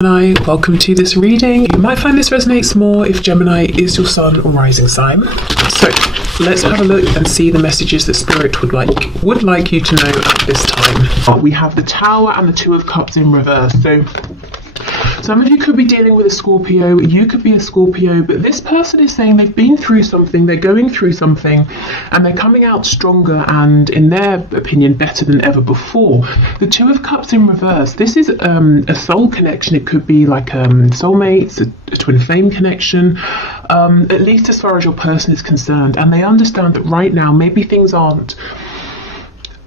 Gemini, welcome to this reading. You might find this resonates more if Gemini is your sun or rising sign. So let's have a look and see the messages that Spirit would like you to know at this time. We have the Tower and the Two of Cups in reverse. So some of you could be dealing with a Scorpio, you could be a Scorpio, but this person is saying they've been through something, they're going through something, and they're coming out stronger and, in their opinion, better than ever before. The Two of Cups in reverse, this is a soul connection. It could be like soulmates, a twin flame connection, at least as far as your person is concerned, and they understand that right now maybe things aren't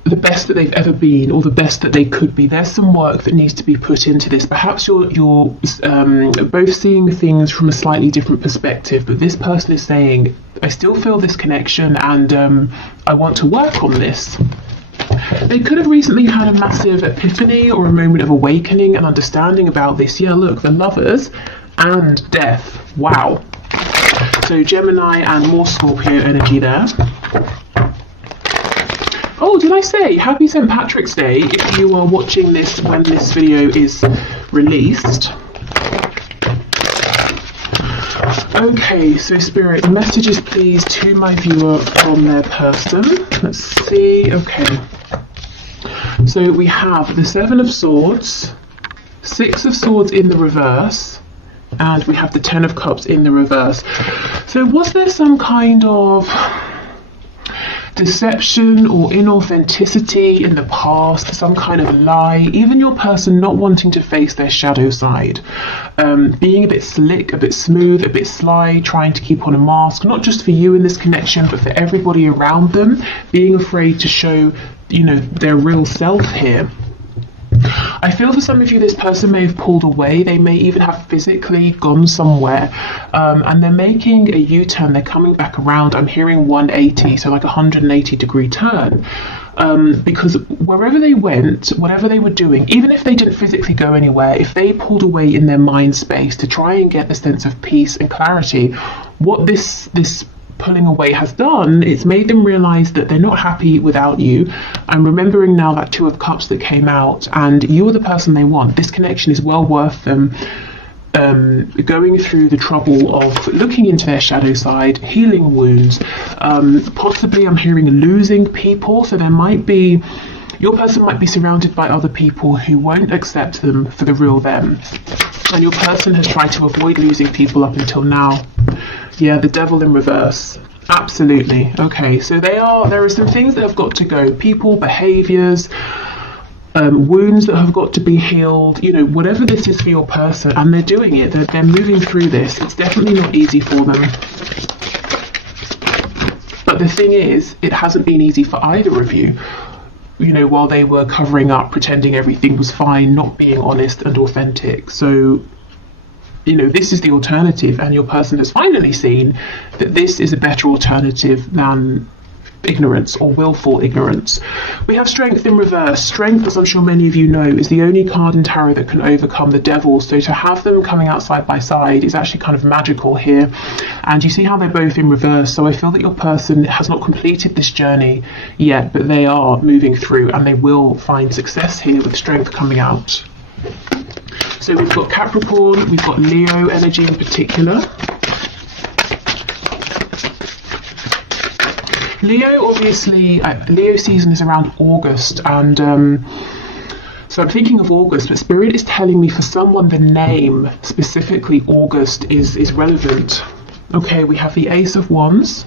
the best that they've ever been or the best that they could be. There's some work that needs to be put into this. Perhaps you're both seeing things from a slightly different perspective, but this person is saying, I still feel this connection and I want to work on this. They could have recently had a massive epiphany or a moment of awakening and understanding about this. Yeah, look, the Lovers and Death. Wow. So Gemini and more Scorpio energy there. Oh, did I say happy St. Patrick's Day if you are watching this when this video is released. Okay, so Spirit, messages please to my viewer from their person. Let's see, okay. So we have the Seven of Swords, Six of Swords in the reverse, and we have the Ten of Cups in the reverse. So was there some kind of deception or inauthenticity in the past, some kind of lie, even your person not wanting to face their shadow side, being a bit slick, a bit smooth, a bit sly, trying to keep on a mask, not just for you in this connection, but for everybody around them, being afraid to show, their real self here. I feel for some of you, this person may have pulled away. They may even have physically gone somewhere, and they're making a U-turn. They're coming back around. I'm hearing 180, so like a 180-degree turn, because wherever they went, whatever they were doing, even if they didn't physically go anywhere, if they pulled away in their mind space to try and get the sense of peace and clarity, what this pulling away has done, it's made them realize that they're not happy without you. I'm remembering now that Two of Cups that came out, and you are the person they want. This connection is well worth them going through the trouble of looking into their shadow side, healing wounds. Possibly I'm hearing losing people, so there might be, your person might be surrounded by other people who won't accept them for the real them, and your person has tried to avoid losing people up until now. Yeah, the Devil in reverse. Absolutely. Okay, so there are some things that have got to go. People, behaviors, wounds that have got to be healed, whatever this is for your person, and they're doing it. They're moving through this. It's definitely not easy for them. But the thing is, it hasn't been easy for either of you. While they were covering up, pretending everything was fine, not being honest and authentic. So this is the alternative, and your person has finally seen that this is a better alternative than ignorance or willful ignorance. We have Strength in reverse. Strength, as I'm sure many of you know, is the only card in tarot that can overcome the devil. So to have them coming out side by side is actually kind of magical here. And you see how they're both in reverse. So I feel that your person has not completed this journey yet, but they are moving through, and they will find success here with Strength coming out. So we've got Capricorn, we've got Leo energy in particular. Leo, obviously, Leo season is around August, and so I'm thinking of August, but Spirit is telling me for someone the name, specifically August, is relevant. Okay, we have the Ace of Wands.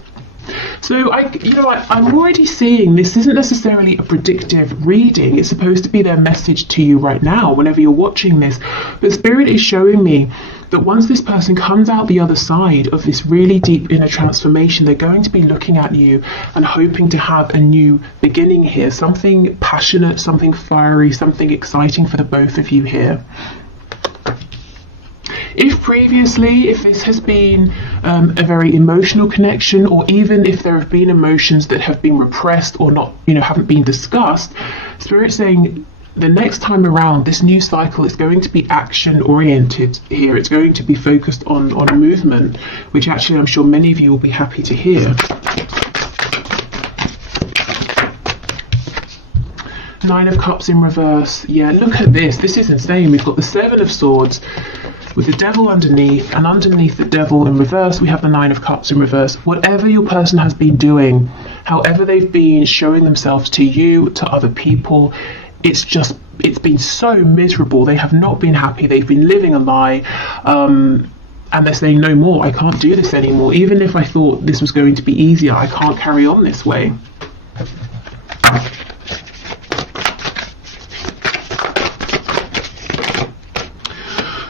So I'm already seeing this isn't necessarily a predictive reading. It's supposed to be their message to you right now, whenever you're watching this. But Spirit is showing me that once this person comes out the other side of this really deep inner transformation, they're going to be looking at you and hoping to have a new beginning here, something passionate, something fiery, something exciting for the both of you here. If previously, if this has been a very emotional connection, or even if there have been emotions that have been repressed or not, haven't been discussed, Spirit's saying the next time around, this new cycle is going to be action oriented here. It's going to be focused on movement, which actually I'm sure many of you will be happy to hear. Nine of Cups in reverse. Yeah, look at this. This is insane. We've got the Seven of Swords with the Devil underneath, and underneath the Devil in reverse, we have the Nine of Cups in reverse. Whatever your person has been doing, however they've been showing themselves to you, to other people, it's been so miserable. They have not been happy. They've been living a lie. And they're saying, no more, I can't do this anymore. Even if I thought this was going to be easier, I can't carry on this way.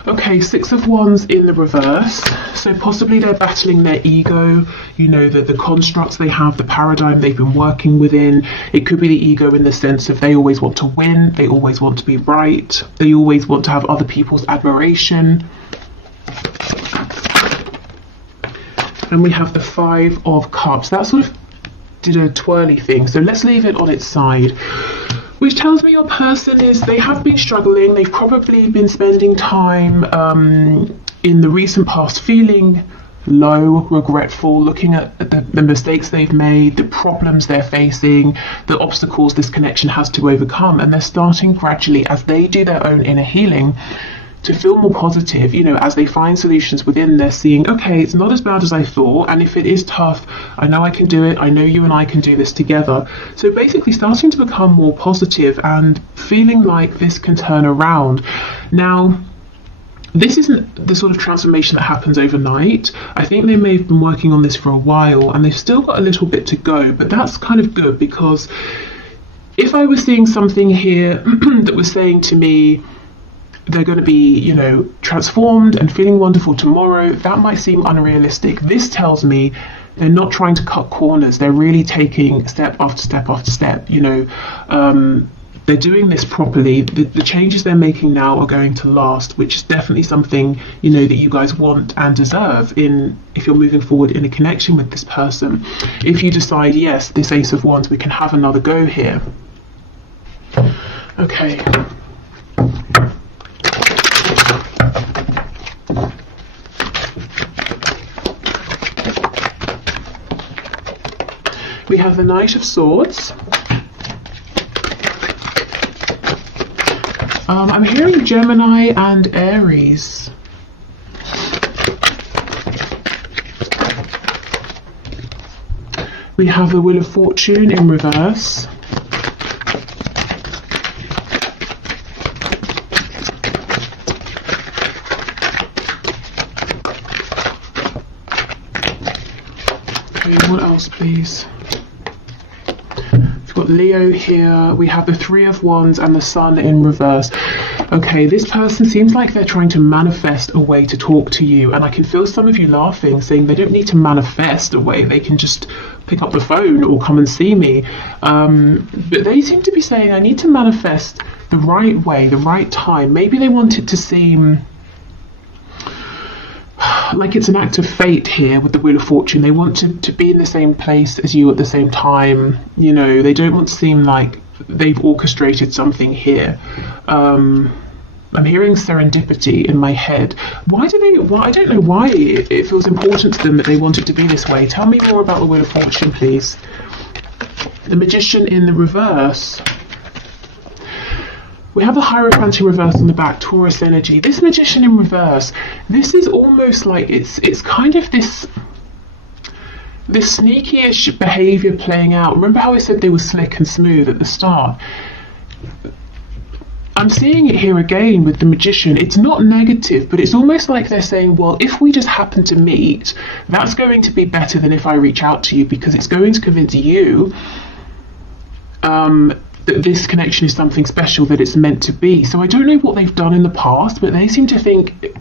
Okay, Six of Wands in the reverse. So possibly they're battling their ego, you know, the constructs they have, the paradigm they've been working within. It could be the ego in the sense of they always want to win, they always want to be right, they always want to have other people's admiration. And we have the Five of Cups. That sort of did a twirly thing. So let's leave it on its side. Which tells me your person they have been struggling. They've probably been spending time in the recent past feeling low, regretful, looking at the mistakes they've made, the problems they're facing, the obstacles this connection has to overcome. And they're starting gradually, as they do their own inner healing, to feel more positive. You know, as they find solutions within, they're seeing, okay, it's not as bad as I thought, and if it is tough, I know I can do it, I know you and I can do this together. So basically starting to become more positive and feeling like this can turn around. Now, this isn't the sort of transformation that happens overnight. I think they may have been working on this for a while, and they've still got a little bit to go, but that's kind of good, because if I was seeing something here that was saying to me, they're going to be, you know, transformed and feeling wonderful tomorrow, that might seem unrealistic. This tells me they're not trying to cut corners. They're really taking step after step after step. You know, they're doing this properly. The changes they're making now are going to last, which is definitely something, you know, that you guys want and deserve if you're moving forward in a connection with this person. If you decide, yes, this Ace of Wands, we can have another go here. Okay. We have the Knight of Swords. I'm hearing Gemini and Aries. We have the Wheel of Fortune in reverse. Okay, what else, please? We've got Leo here. We have the Three of Wands and the Sun in reverse. Okay, this person seems like they're trying to manifest a way to talk to you, and I can feel some of you laughing, saying they don't need to manifest a way, they can just pick up the phone or come and see me. But they seem to be saying, I need to manifest the right way, the right time. Maybe they want it to seem like it's an act of fate here with the Wheel of Fortune. They want to be in the same place as you at the same time. You know, they don't want to seem like they've orchestrated something here. I'm hearing serendipity in my head. Why I don't know why it feels important to them that they want it to be this way. Tell me more about the Wheel of Fortune, please. The Magician in the reverse. We have the Hierophant in reverse on the back, Taurus energy. This Magician in reverse, this is almost like it's kind of this sneaky-ish behavior playing out. Remember how I said they were slick and smooth at the start? I'm seeing it here again with the Magician. It's not negative, but it's almost like they're saying, well, if we just happen to meet, that's going to be better than if I reach out to you, because it's going to convince you that this connection is something special, that it's meant to be. So I don't know what they've done in the past, but they seem to think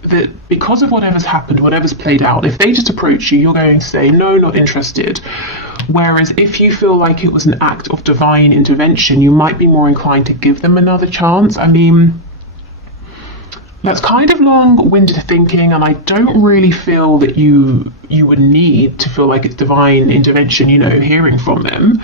that because of whatever's happened, whatever's played out, if they just approach you, you're going to say, no, not interested. Whereas if you feel like it was an act of divine intervention, you might be more inclined to give them another chance. I mean, that's kind of long-winded thinking, and I don't really feel that you would need to feel like it's divine intervention, you know, hearing from them.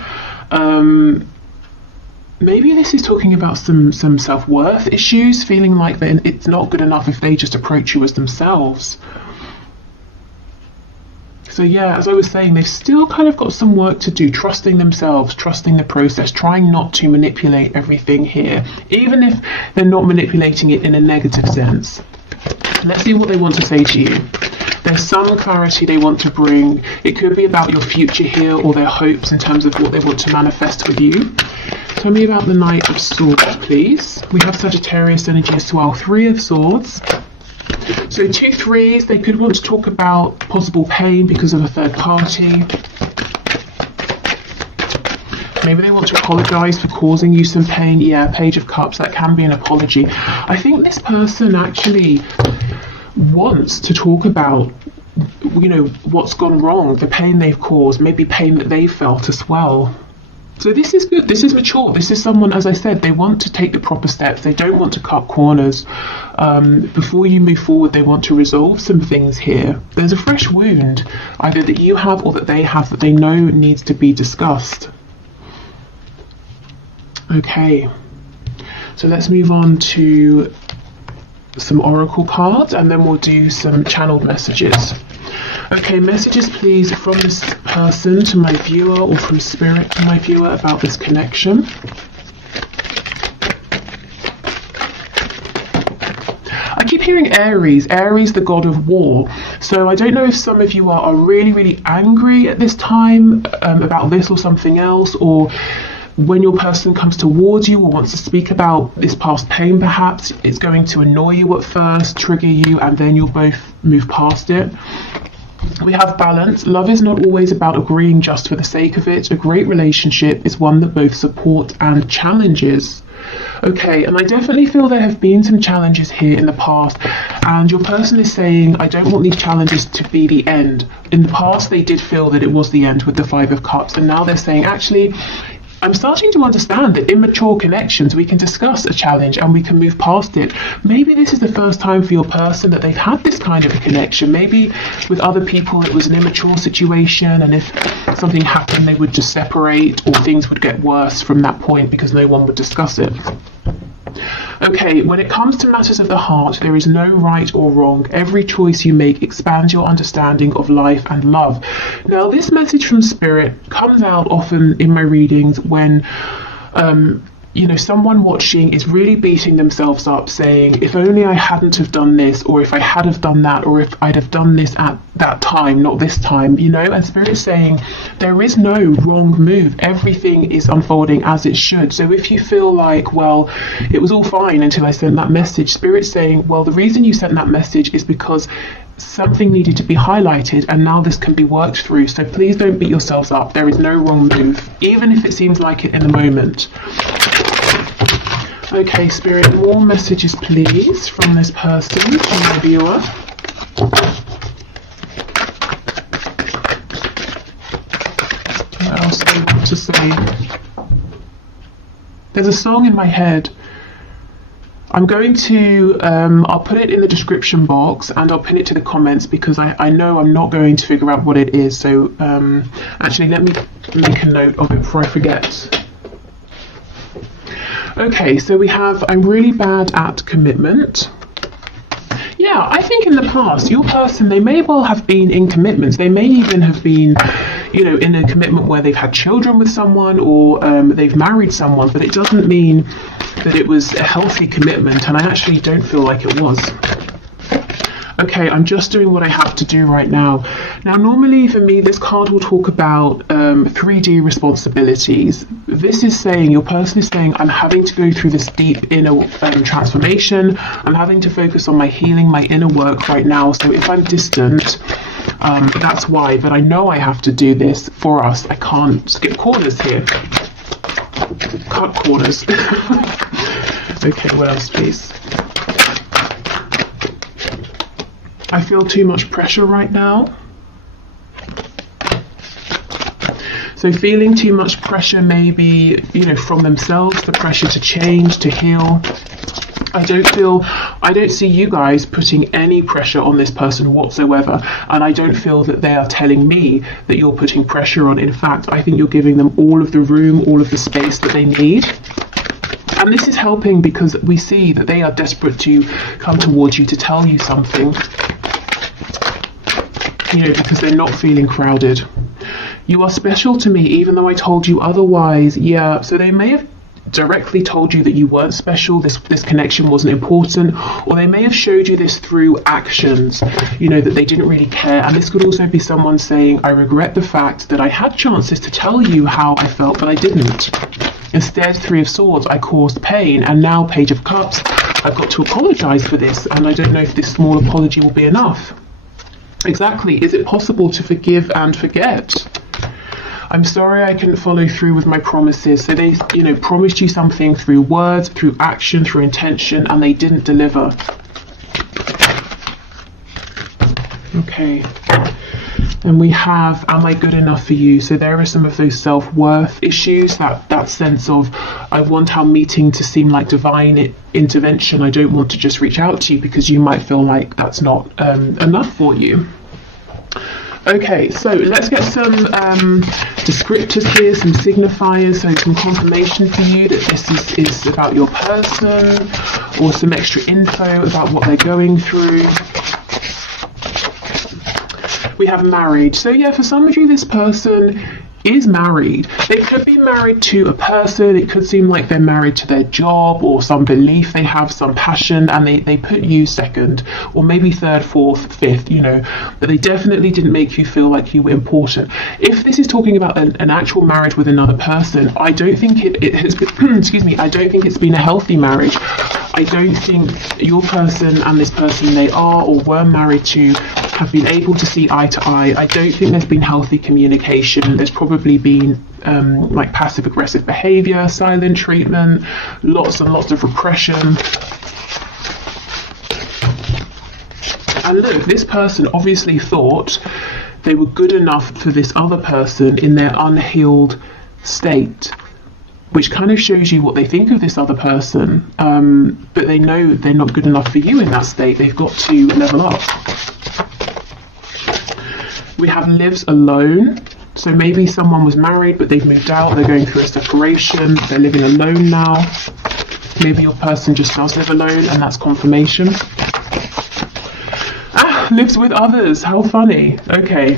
Maybe this is talking about some self-worth issues, feeling like it's not good enough if they just approach you as themselves. So yeah, as I was saying, they've still kind of got some work to do, trusting themselves, trusting the process, trying not to manipulate everything here, even if they're not manipulating it in a negative sense. Let's see what they want to say to you. There's some clarity they want to bring. It could be about your future here, or their hopes in terms of what they want to manifest with you. Tell me about the Knight of Swords, please. We have Sagittarius energy as well. 3 of Swords. So 2 3s, they could want to talk about possible pain because of a third party. Maybe they want to apologise for causing you some pain. Yeah, Page of Cups, that can be an apology. I think this person actually wants to talk about, you know, what's gone wrong, the pain they've caused, maybe pain that they've felt as well. So this is good, this is mature, this is someone, as I said, they want to take the proper steps, they don't want to cut corners. Before you move forward, they want to resolve some things here. There's a fresh wound, either that you have or that they have, that they know needs to be discussed. Okay, so let's move on to some oracle cards, and then we'll do some channeled messages. Okay, messages please from this person to my viewer, or from spirit to my viewer, about this connection. I keep hearing Aries, Aries the god of war. So I don't know if some of you are really angry at this time about this or something else, or when your person comes towards you or wants to speak about this past pain, perhaps it's going to annoy you at first, trigger you, and then you'll both move past it. We have balance. Love is not always about agreeing just for the sake of it. A great relationship is one that both support and challenges. Okay, and I definitely feel there have been some challenges here in the past, and your person is saying, I don't want these challenges to be the end. In the past, they did feel that it was the end with the 5 of Cups, and now they're saying, actually, I'm starting to understand that in mature connections, we can discuss a challenge and we can move past it. Maybe this is the first time for your person that they've had this kind of a connection. Maybe with other people it was an immature situation, and if something happened they would just separate, or things would get worse from that point because no one would discuss it. Okay, when it comes to matters of the heart, there is no right or wrong. Every choice you make expands your understanding of life and love. Now, this message from Spirit comes out often in my readings when you know, someone watching is really beating themselves up, saying, if only I hadn't have done this, or if I had have done that, or if I'd have done this at that time, not this time, you know. And Spirit is saying there is no wrong move. Everything is unfolding as it should. So if you feel like, well, it was all fine until I sent that message, Spirit's saying, well, the reason you sent that message is because something needed to be highlighted, and now this can be worked through. So please don't beat yourselves up. There is no wrong move, even if it seems like it in the moment. Okay, Spirit, more messages please from this person to my viewer. What else do I want to say? There's a song in my head. I'm going to, I'll put it in the description box, and I'll pin it to the comments, because I know I'm not going to figure out what it is. So actually, let me make a note of it before I forget. Okay, so we have, I'm really bad at commitment. Yeah, I think in the past, your person, they may well have been in commitments. They may even have been, you know, in a commitment where they've had children with someone, or they've married someone, but it doesn't mean that it was a healthy commitment, and I actually don't feel like it was. Okay, I'm just doing what I have to do right now. Now, normally for me, this card will talk about 3D responsibilities. This is saying, your person is saying, I'm having to go through this deep inner transformation. I'm having to focus on my healing, my inner work right now. So if I'm distant, that's why. But I know I have to do this for us. I can't skip corners here. Cut corners. Okay, what else, please? I feel too much pressure right now. So feeling too much pressure, maybe, you know, from themselves, the pressure to change, to heal. I don't see you guys putting any pressure on this person whatsoever. And I don't feel that they are telling me that you're putting pressure on. In fact, I think you're giving them all of the room, all of the space that they need. And this is helping because we see that they are desperate to come towards you, to tell you something. because they're not feeling crowded. You are special to me, even though I told you otherwise. Yeah, so they may have directly told you that you weren't special, this connection wasn't important, or they may have showed you this through actions, that they didn't really care. And this could also be someone saying, I regret the fact that I had chances to tell you how I felt, but I didn't. Instead, Three of Swords, I caused pain, and now Page of Cups, I've got to apologize for this, and I don't know if this small apology will be enough. Exactly. Is it possible to forgive and forget? I'm sorry I couldn't follow through with my promises. So they, promised you something through words, through action, through intention, and they didn't deliver. Okay. And we have, am I good enough for you? So there are some of those self-worth issues, that sense of, I want our meeting to seem like divine intervention. I don't want to just reach out to you because you might feel like that's not enough for you. Okay, so let's get some descriptors here, some signifiers, so some confirmation for you that this is about your person, or some extra info about what they're going through. We have married. So yeah, for some of you, this person is married. They could be married to a person. It could seem like they're married to their job or some belief they have, some passion, and they put you second, or maybe third, fourth, fifth, but they definitely didn't make you feel like you were important. If this is talking about an actual marriage with another person, I don't think it has been, excuse me, I don't think it's been a healthy marriage. I don't think your person and this person they are or were married to have been able to see eye to eye. I don't think there's been healthy communication. There's probably been like passive aggressive behavior, silent treatment, lots and lots of repression. And look, this person obviously thought they were good enough for this other person in their unhealed state, which kind of shows you what they think of this other person, but they know they're not good enough for you in that state. They've got to level up. We have lives alone. So maybe someone was married, but they've moved out, they're going through a separation, they're living alone now. Maybe your person just does live alone, and that's confirmation. Lives with others, how funny. Okay,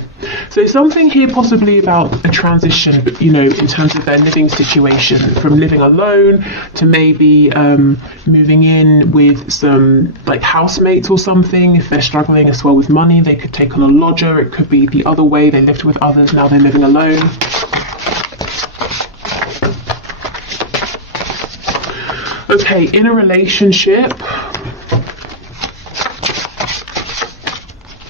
so something here possibly about a transition, but in terms of their living situation, from living alone to maybe moving in with some like housemates or something. If they're struggling as well with money, they could take on a lodger. It could be the other way, they lived with others, now they're living alone. Okay, in a relationship,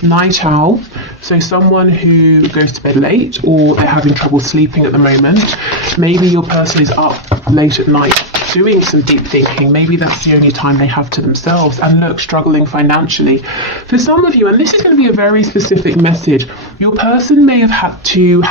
night owl, so someone who goes to bed late, or they're having trouble sleeping at the moment. Maybe your person is up late at night doing some deep thinking. Maybe that's the only time they have to themselves, and look, struggling financially. For some of you, and this is going to be a very specific message, your person may have had to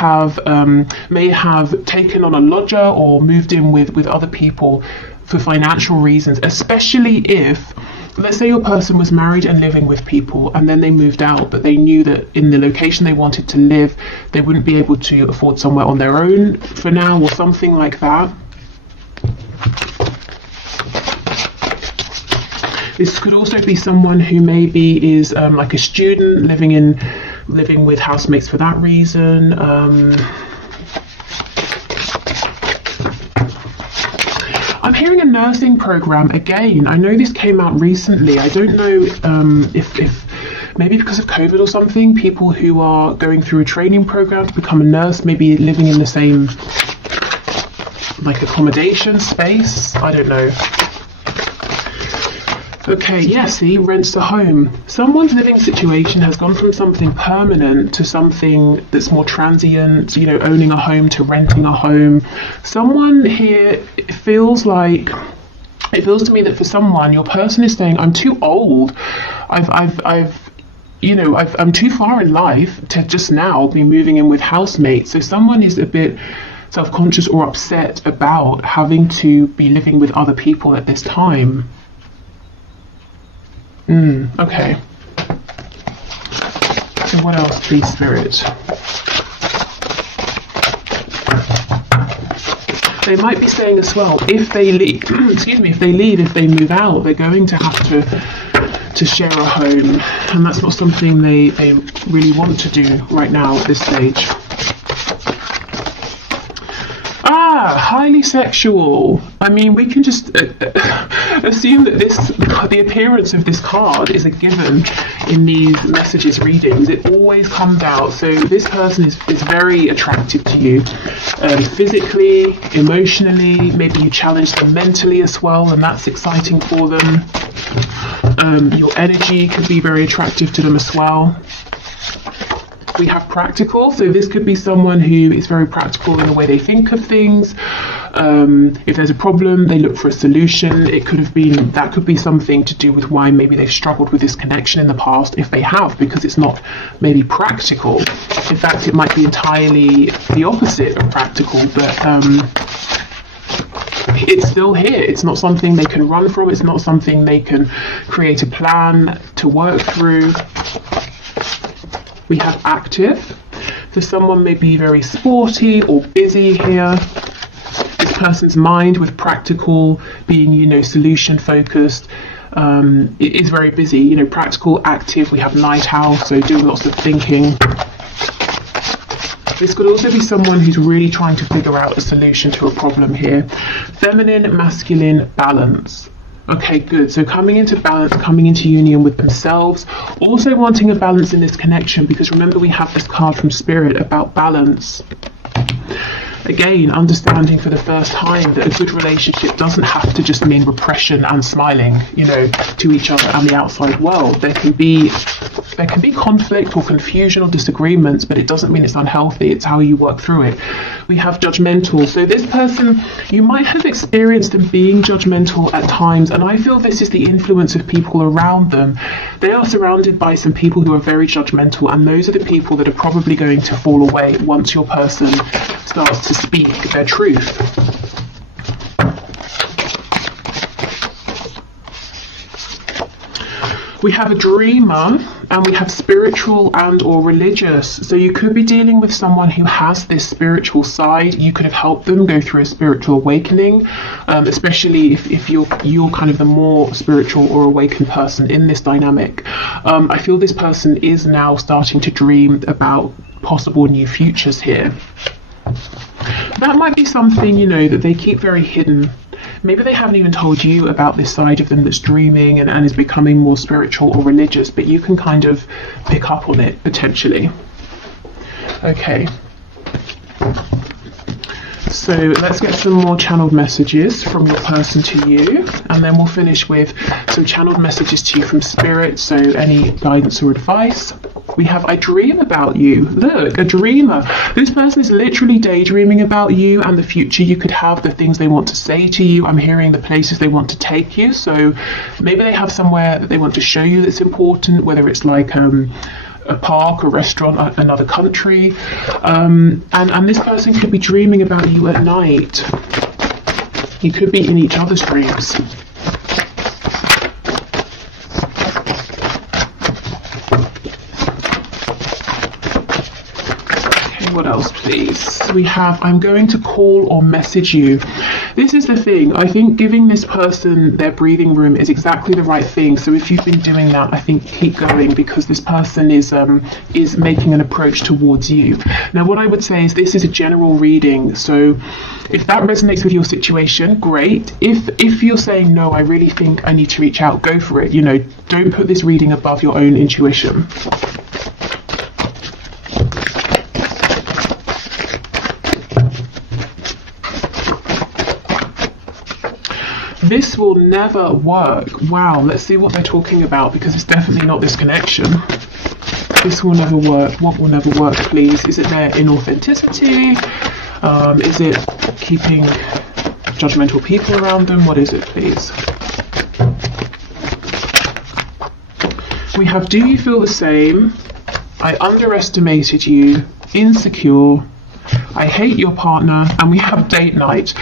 may have taken on a lodger or moved in with other people for financial reasons, especially if, let's say your person was married and living with people, and then they moved out, but they knew that in the location they wanted to live, they wouldn't be able to afford somewhere on their own for now, or something like that. This could also be someone who maybe is like a student living with housemates for that reason. I'm hearing a nursing program again. I know this came out recently. I don't know if maybe because of COVID or something, people who are going through a training program to become a nurse, maybe living in the same like accommodation space. I don't know. Okay, yeah, see, rents a home. Someone's living situation has gone from something permanent to something that's more transient, owning a home to renting a home. Someone here, it feels to me that for someone, your person is saying, I'm too old. I'm too far in life to just now be moving in with housemates. So someone is a bit self-conscious or upset about having to be living with other people at this time. Okay. So what else, please, Spirit? They might be saying as well, if they leave, if they move out, they're going to have to to share a home, and that's not something they really want to do right now at this stage. Highly sexual. I mean, we can just assume that the appearance of this card is a given in these messages readings. It always comes out. So this person is very attractive to you, physically, emotionally. Maybe you challenge them mentally as well, and that's exciting for them. Your energy could be very attractive to them as well. We have practical, so this could be someone who is very practical in the way they think of things. If there's a problem, they look for a solution. That could be something to do with why maybe they've struggled with this connection in the past, if they have, because it's not maybe practical. In fact, it might be entirely the opposite of practical, but it's still here. It's not something they can run from. It's not something they can create a plan to work through. We have active. So someone may be very sporty or busy here. This person's mind with practical being, solution focused, it is very busy, practical, active. We have night owl, so doing lots of thinking. This could also be someone who's really trying to figure out a solution to a problem here. Feminine, masculine, balance. Okay, good. So coming into balance, coming into union with themselves, also wanting a balance in this connection, because remember we have this card from Spirit about balance. Again, understanding for the first time that a good relationship doesn't have to just mean repression and smiling, to each other and the outside world. There can be conflict or confusion or disagreements, but it doesn't mean it's unhealthy. It's how you work through it. We have judgmental. So this person, you might have experienced them being judgmental at times, and I feel this is the influence of people around them. They are surrounded by some people who are very judgmental, and those are the people that are probably going to fall away once your person starts to speak their truth. We have a dreamer, and we have spiritual and or religious. So you could be dealing with someone who has this spiritual side. You could have helped them go through a spiritual awakening, especially if you're kind of the more spiritual or awakened person in this dynamic. I feel this person is now starting to dream about possible new futures here. That might be something, that they keep very hidden. Maybe they haven't even told you about this side of them that's dreaming and is becoming more spiritual or religious, but you can kind of pick up on it potentially. Okay. So let's get some more channeled messages from your person to you, and then we'll finish with some channeled messages to you from Spirit, so any guidance or advice. We have I dream about you. Look, a dreamer. This person is literally daydreaming about you and the future you could have, the things they want to say to you. I'm hearing the places they want to take you. So maybe they have somewhere that they want to show you that's important, whether it's like a park, a restaurant, another country. And this person could be dreaming about you at night. You could be in each other's dreams. What else, please? We have I'm going to call or message you. This is the thing. I think giving this person their breathing room is exactly the right thing. So if you've been doing that, I think keep going, because this person is making an approach towards you. Now, what I would say is this is a general reading. So if that resonates with your situation, great. If you're saying, no, I really think I need to reach out, go for it. Don't put this reading above your own intuition. This will never work. Wow, let's see what they're talking about, because it's definitely not this connection. This will never work. What will never work, please? Is it their inauthenticity? Is it keeping judgmental people around them? What is it, please? We have do you feel the same? I underestimated you. Insecure. I hate your partner. And we have date night.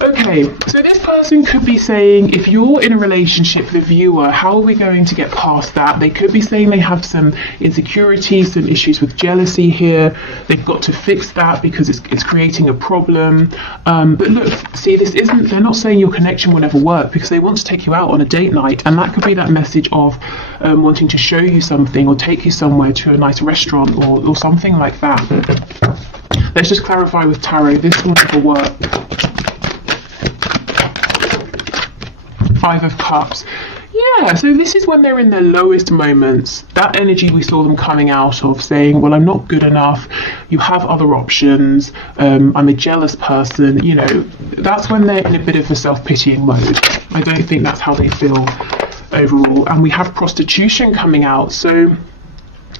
Okay, so this person could be saying, if you're in a relationship, the viewer, how are we going to get past that? They could be saying they have some insecurities, some issues with jealousy here. They've got to fix that because it's creating a problem. But look, see, they're not saying your connection will never work, because they want to take you out on a date night. And that could be that message of wanting to show you something or take you somewhere to a nice restaurant or something like that. Let's just clarify with tarot, this will never work. Five of Cups. Yeah, so this is when they're in their lowest moments. That energy we saw them coming out of, saying, well, I'm not good enough, you have other options, I'm a jealous person, you know, that's when they're in a bit of a self-pitying mode. I don't think that's how they feel overall. And we have prostitution coming out. So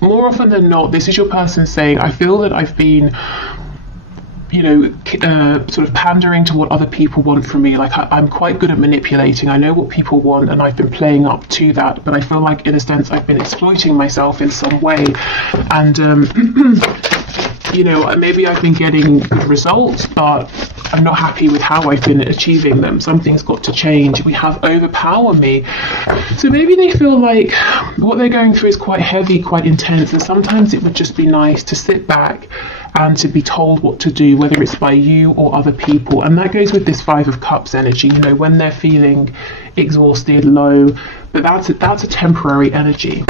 more often than not, this is your person saying, I feel that I've been, you know, sort of pandering to what other people want from me. Like I'm quite good at manipulating. I know what people want and I've been playing up to that, but I feel like in a sense I've been exploiting myself in some way. And you know, maybe I've been getting good results, but I'm not happy with how I've been achieving them. Something's got to change. We have overpower me. So maybe they feel like what they're going through is quite heavy, quite intense, and sometimes it would just be nice to sit back and to be told what to do, whether it's by you or other people. And that goes with this Five of Cups energy, you know, when they're feeling exhausted, low, but that's a temporary energy.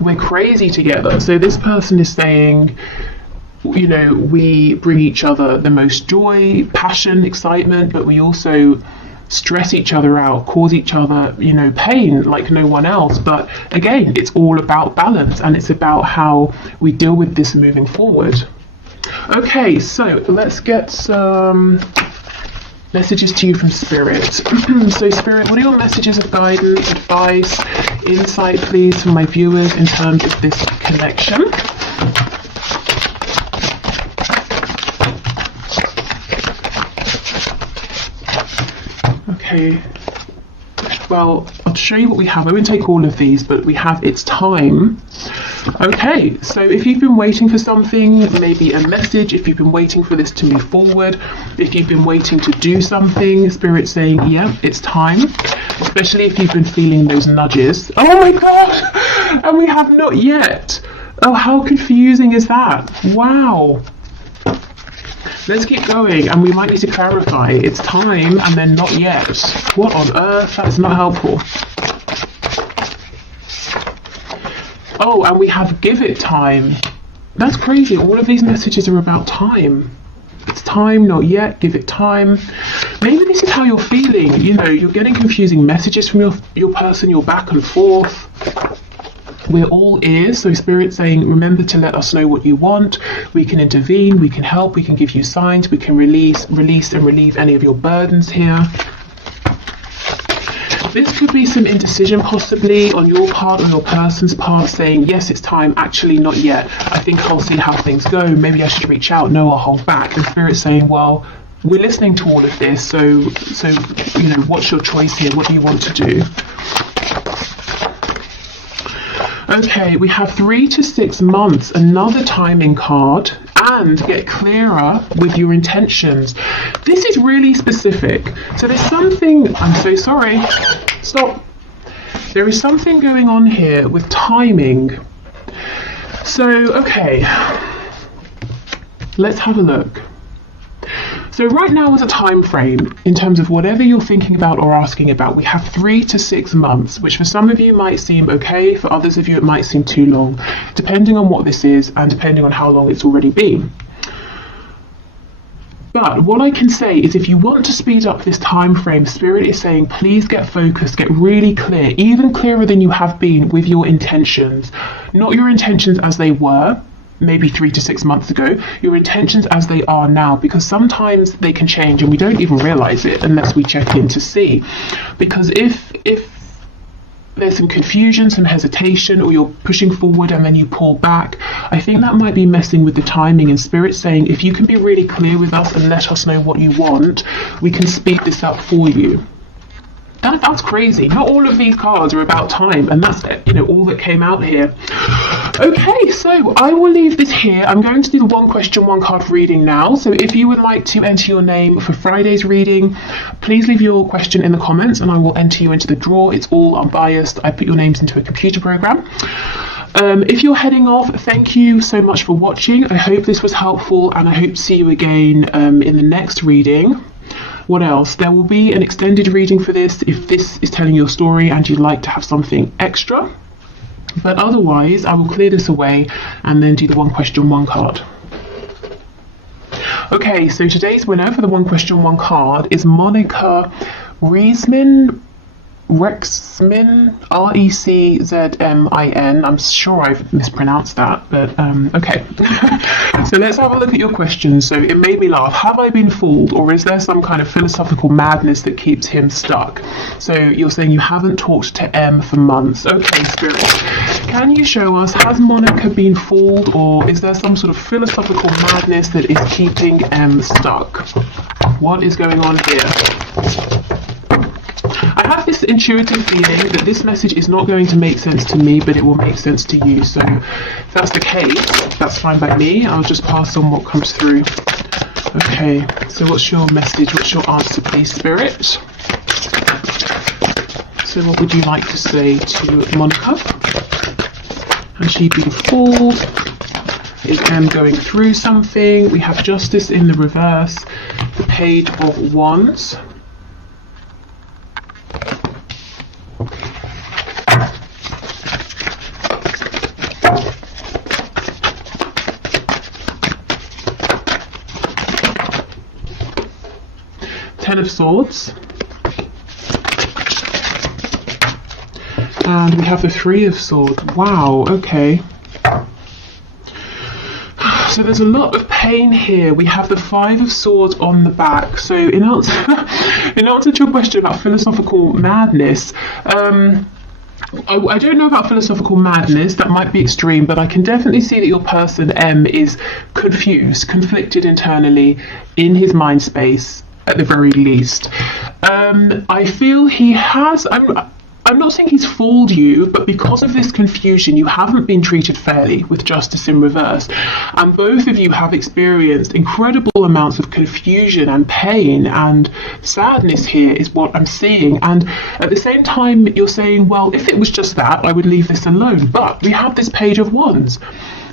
We're crazy together. So this person is saying, you know, we bring each other the most joy, passion, excitement, but we also stress each other out, cause each other, you know, pain like no one else. But again, it's all about balance, and it's about how we deal with this moving forward. Okay, so let's get some messages to you from Spirit. So Spirit, what are your messages of guidance, advice, insight, please, for my viewers in terms of this connection? Okay, well, I'll show you what we have. I won't take all of these, but we have It's Time. Okay, so if you've been waiting for something, maybe a message, if you've been waiting for this to move forward, if you've been waiting to do something, Spirit's saying, yeah, it's time. Especially if you've been feeling those nudges. Oh my God! And we have not yet. Oh, how confusing is that? Wow. Let's keep going, and we might need to clarify. It's time and then not yet. What on earth? That's not helpful. Oh, and we have give it time. That's crazy. All of these messages are about time. It's time, not yet, give it time. Maybe this is how you're feeling. You know, you're getting confusing messages from your person, you're back and forth. We're all ears, so Spirit's saying, remember to let us know what you want. We can intervene, we can help, we can give you signs, we can release and relieve any of your burdens here. This could be some indecision possibly on your part or your person's part, saying, yes, it's time, actually not yet. I think I'll see how things go. Maybe I should reach out. No, I'll hold back. And Spirit's saying, well, we're listening to all of this, so you know, what's your choice here? What do you want to do? Okay, we have 3 to 6 months, another timing card, and get clearer with your intentions. This is really specific. So there's something, I'm so sorry, stop. There is something going on here with timing. So, okay, let's have a look. So right now is a time frame in terms of whatever you're thinking about or asking about. We have 3 to 6 months, which for some of you might seem okay, for others of you it might seem too long, depending on what this is and depending on how long it's already been. But what I can say is, if you want to speed up this time frame, Spirit is saying, please get focused, get really clear, even clearer than you have been with your intentions. Not your intentions as they were, maybe 3 to 6 months ago, your intentions as they are now, because sometimes they can change and we don't even realize it unless we check in to see. Because if there's some confusion, some hesitation, or you're pushing forward and then you pull back, I think that might be messing with the timing. And Spirit saying, if you can be really clear with us and let us know what you want, we can speed this up for you. That's crazy. Not all of these cards are about time, and that's, you know, all that came out here. Okay, so I will leave this here. I'm going to do the one question, one card reading now. So if you would like to enter your name for Friday's reading, please leave your question in the comments and I will enter you into the draw. It's all unbiased. I put your names into a computer program. If you're heading off, thank you so much for watching. I hope this was helpful and I hope to see you again in the next reading. What else? There will be an extended reading for this if this is telling your story and you'd like to have something extra. But otherwise, I will clear this away and then do the one question, one card. Okay, so today's winner for the one question, one card is Monica Rexmin, Reczmin. I'm sure I've mispronounced that, but okay. So let's have a look at your questions. So it made me laugh. Have I been fooled, or is there some kind of philosophical madness that keeps him stuck? So you're saying you haven't talked to M for months. Okay, Spirit. Can you show us, has Monica been fooled, or is there some sort of philosophical madness that is keeping M stuck? What is going on here? I have this intuitive feeling that this message is not going to make sense to me, but it will make sense to you. So if that's the case, that's fine by me. I'll just pass on what comes through. Okay, so what's your message? What's your answer, please, Spirit? So what would you like to say to Monica? Has she been fooled? Is M going through something? We have Justice in the reverse, the Page of Wands. Ten of Swords, and we have the Three of Swords. Wow, okay. So there's a lot of pain here. We have the Five of Swords on the back. So in answer to your question about philosophical madness, I don't know about philosophical madness, that might be extreme, but I can definitely see that your person, M, is confused, conflicted internally in his mind space, at the very least. I feel he has, I'm not saying he's fooled you, but because of this confusion, you haven't been treated fairly with Justice in reverse. And both of you have experienced incredible amounts of confusion and pain and sadness here is what I'm seeing. And at the same time, you're saying, well, if it was just that, I would leave this alone. But we have this Page of Wands.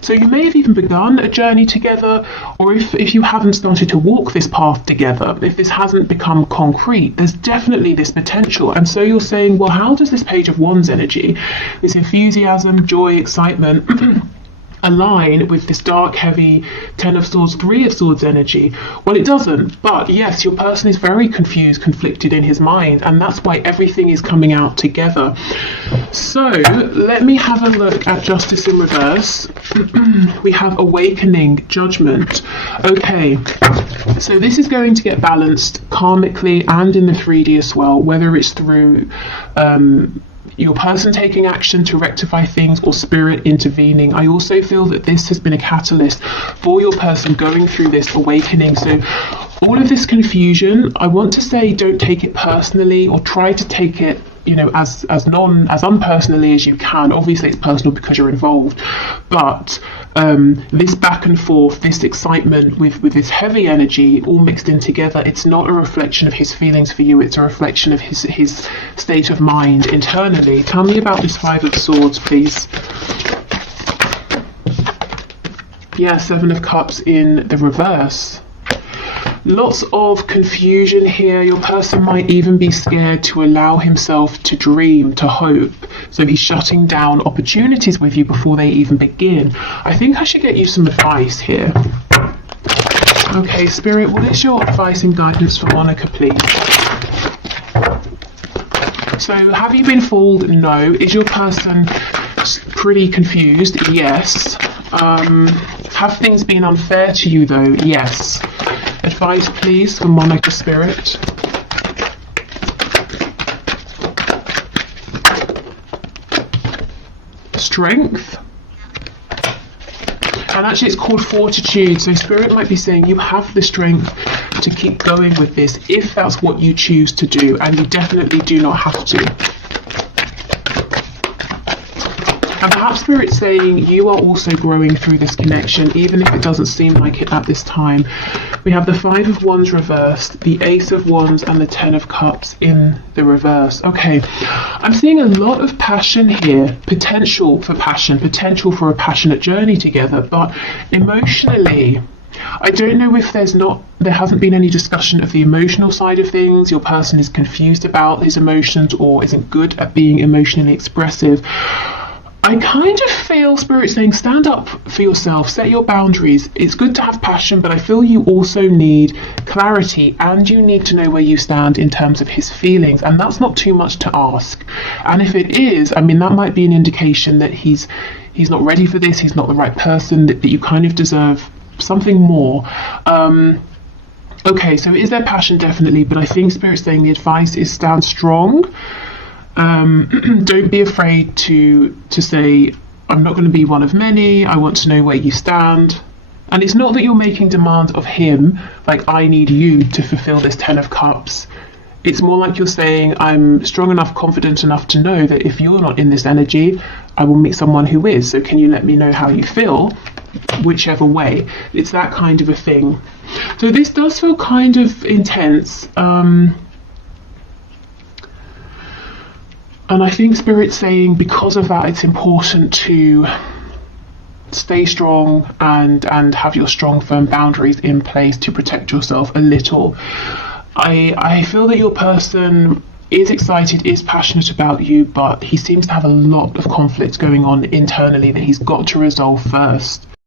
So you may have even begun a journey together, or if you haven't started to walk this path together, if this hasn't become concrete, there's definitely this potential. And so you're saying, well, how does this Page of Wands energy, this enthusiasm, joy, excitement, align with this dark, heavy Ten of Swords, Three of Swords energy? Well, it doesn't, but yes, your person is very confused, conflicted in his mind, and that's why everything is coming out together. So let me have a look at Justice in reverse. We have Awakening, Judgment. Okay, so this is going to get balanced karmically and in the 3D as well, whether it's through your person taking action to rectify things or Spirit intervening. I also feel that this has been a catalyst for your person going through this awakening. So all of this confusion, I want to say, don't take it personally, or try to take it, you know, as unpersonally as you can. Obviously it's personal because you're involved, but this back and forth, this excitement with this heavy energy all mixed in together, it's not a reflection of his feelings for you, it's a reflection of his state of mind internally. Tell me about this Five of Swords, please. Yeah, Seven of Cups in the reverse. Lots of confusion here. Your person might even be scared to allow himself to dream, to hope. So he's shutting down opportunities with you before they even begin. I think I should get you some advice here. Okay, Spirit, what is your advice and guidance for Monica, please? So have you been fooled? No. Is your person pretty confused? Yes. Have things been unfair to you though? Yes. Advice please for Monica, Spirit. Strength. And actually it's called Fortitude. So Spirit might be saying you have the strength to keep going with this if that's what you choose to do, and you definitely do not have to. And perhaps Spirit's saying you are also growing through this connection, even if it doesn't seem like it at this time. We have the Five of Wands reversed, the Ace of Wands, and the Ten of Cups in the reverse. Okay, I'm seeing a lot of passion here, potential for passion, potential for a passionate journey together, but emotionally, I don't know if there hasn't been any discussion of the emotional side of things. Your person is confused about his emotions or isn't good at being emotionally expressive. I kind of feel Spirit saying stand up for yourself, set your boundaries. It's good to have passion, but I feel you also need clarity and you need to know where you stand in terms of his feelings, and that's not too much to ask. And if it is, I mean, that might be an indication that he's not ready for this, he's not the right person, that you kind of deserve something more. Okay, so is there passion? Definitely, but I think Spirit's saying the advice is stand strong. Don't be afraid to say, I'm not going to be one of many, I want to know where you stand. And it's not that you're making demands of him, like I need you to fulfill this Ten of Cups. It's more like you're saying, I'm strong enough, confident enough to know that if you're not in this energy, I will meet someone who is. So can you let me know how you feel? Whichever way. It's that kind of a thing. So this does feel kind of intense. And I think Spirit's saying because of that, it's important to stay strong and have your strong, firm boundaries in place to protect yourself a little. I feel that your person is excited, is passionate about you, but he seems to have a lot of conflict going on internally that he's got to resolve first.